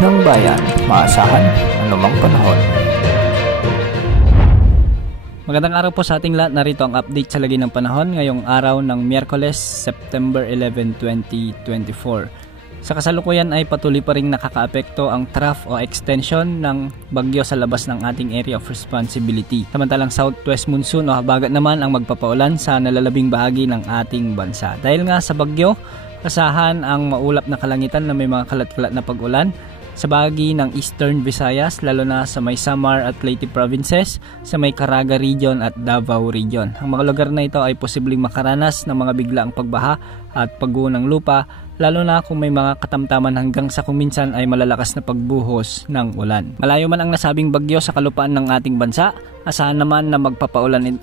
ng bayan, maasahan anumang panahon. Magandang araw po sa ating lahat. Narito ang update sa lagi ng panahon ngayong araw ng Miyerkules, September 11, 2024. Sa kasalukuyan ay patuloy pa rin nakakaapekto ang trough o extension ng bagyo sa labas ng ating area of responsibility. Samantalang southwest monsoon o habagat naman ang magpapaulan sa nalalabing bahagi ng ating bansa. Dahil nga sa bagyo, asahan ang maulap na kalangitan na may mga kalat-kalat na pag-ulan sa bahagi ng Eastern Visayas, lalo na sa may Samar at Leyte provinces, sa may Caraga region at Davao region. Ang mga lugar na ito ay posibleng makaranas ng mga biglaang pagbaha at pagguho ng lupa, lalo na kung may mga katamtaman hanggang sa kung minsan ay malalakas na pagbuhos ng ulan. Malayo man ang nasabing bagyo sa kalupaan ng ating bansa, asahan naman na magpapaulan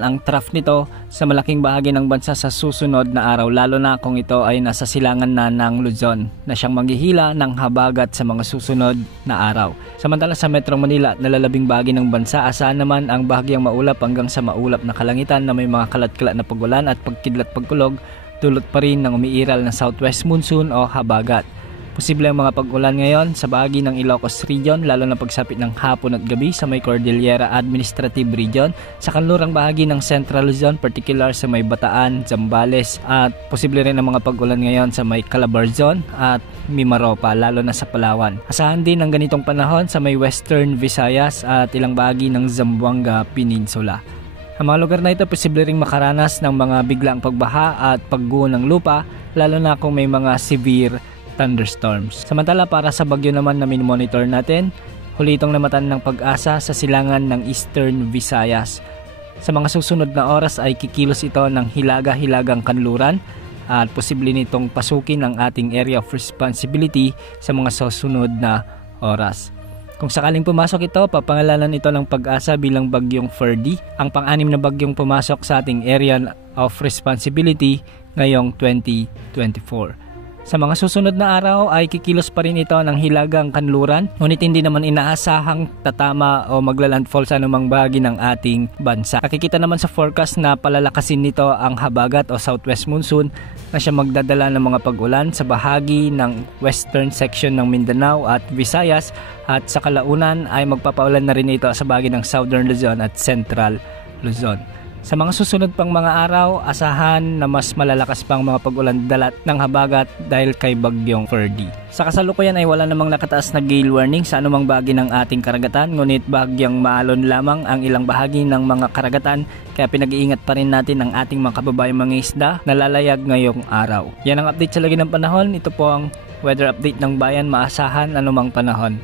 ang trough nito sa malaking bahagi ng bansa sa susunod na araw, lalo na kung ito ay nasa silangan na ng Luzon na siyang maghihila ng habagat sa mga susunod na araw. Samantala sa Metro Manila at nalalabing bahagi ng bansa, asahan naman ang bahagyang maulap hanggang sa maulap na kalangitan na may mga kalat-kalat na pagulan at pagkidlat pagkulog, dulot pa rin ng umiiral na southwest monsoon o habagat. Posible ang mga pag-ulan ngayon sa bahagi ng Ilocos Region, lalo na pagsapit ng hapon at gabi sa may Cordillera Administrative Region, sa kanlurang bahagi ng Central Luzon, particular sa may Bataan, Zambales, at posible rin ang mga pag-ulan ngayon sa may Calabarzon at Mimaropa, lalo na sa Palawan. Asahan din ang ganitong panahon sa may Western Visayas at ilang bahagi ng Zamboanga Peninsula. Ang mga lugar na ito posible ring makaranas ng mga biglaang pagbaha at pagguho ng lupa, lalo na kung may mga severe thunderstorms. Samantala para sa bagyo naman na monitor natin, huli itong namatan ng Pag-asa sa silangan ng Eastern Visayas. Sa mga susunod na oras ay kikilos ito ng hilaga-hilagang kanluran at posible nitong pasukin ang ating area of responsibility sa mga susunod na oras. Kung sakaling pumasok ito, papangalanan ito ng Pag-asa bilang bagyong Ferdy, ang pang-anim na bagyong pumasok sa ating area of responsibility ngayong 2024. Sa mga susunod na araw ay kikilos pa rin ito ng hilagang kanluran, ngunit hindi naman inaasahang tatama o maglalandfall sa anumang bahagi ng ating bansa. Nakikita naman sa forecast na palalakasin nito ang habagat o southwest monsoon na siya magdadala ng mga pag-ulan sa bahagi ng western section ng Mindanao at Visayas, at sa kalaunan ay magpapaulan na rin ito sa bahagi ng Southern Luzon at Central Luzon. Sa mga susunod pang mga araw, asahan na mas malalakas pang mga pag-ulan dalat ng habagat dahil kay bagyong Ferdy. Sa kasalukuyan ay wala namang nakataas na gale warning sa anumang bahagi ng ating karagatan, ngunit bagyang maalon lamang ang ilang bahagi ng mga karagatan, kaya pinag-iingat pa rin natin ang ating mga kababayang mga isda na lalayag ngayong araw. Yan ang update sa lagi ng panahon. Ito po ang weather update ng bayan, maasahan anumang panahon.